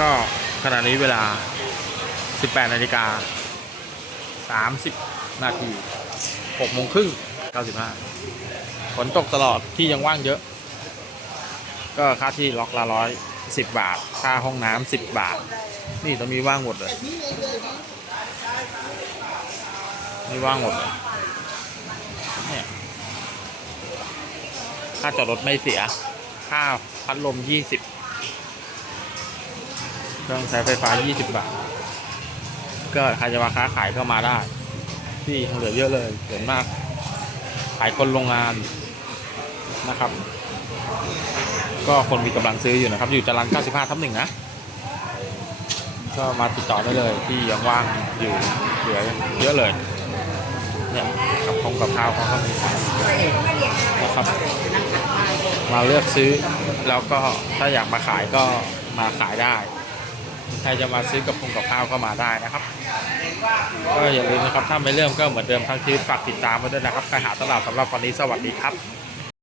ก็ขณะนี้เวลา 18นาฬิกา 30 นาที6โมงครึ่ง95 ฝนตกตลอดที่ยังว่างเยอะ ก็ค่าที่ล็อกละร้อยสิบบาท ค่าห้องน้ำสิบบาท นี่ตรงนี้ว่างหมดเลย นี่ว่างหมดเลยเนี่ยค่าจอดรถไม่เสีย ค่าพัดลมยี่สิบ เครื่องใช้ไฟฟ้ายี่สิบบาท ก็ใครจะมาค้าขายก็มาได้ ที่เหลือเยอะเลยเหลือมาก ขายคนโรงงานนะครับ ก็คนมีกำลังซื้ออยู่นะครับ อยู่จรัญ95 ทับหนึ่งนะ ก็มาติดต่อได้เลยที่ยังว่างอยู่เหลือเยอะเลยเนี่ยกับพงกับข้าวเขาก็มีขายนะครับ มาเลือกซื้อแล้วก็ถ้าอยากมาขายก็มาขายได้ ใครจะมาซื้อกับพงกับข้าวก็มาได้นะครับ ก็อย่าลืมนะครับถ้าไม่เริ่มก็เหมือนเดิมทั้งชีวิตฝากติดตามไว้ด้วยนะครับใครหาตลาดสำหรับวันนี้สวัสดีครับ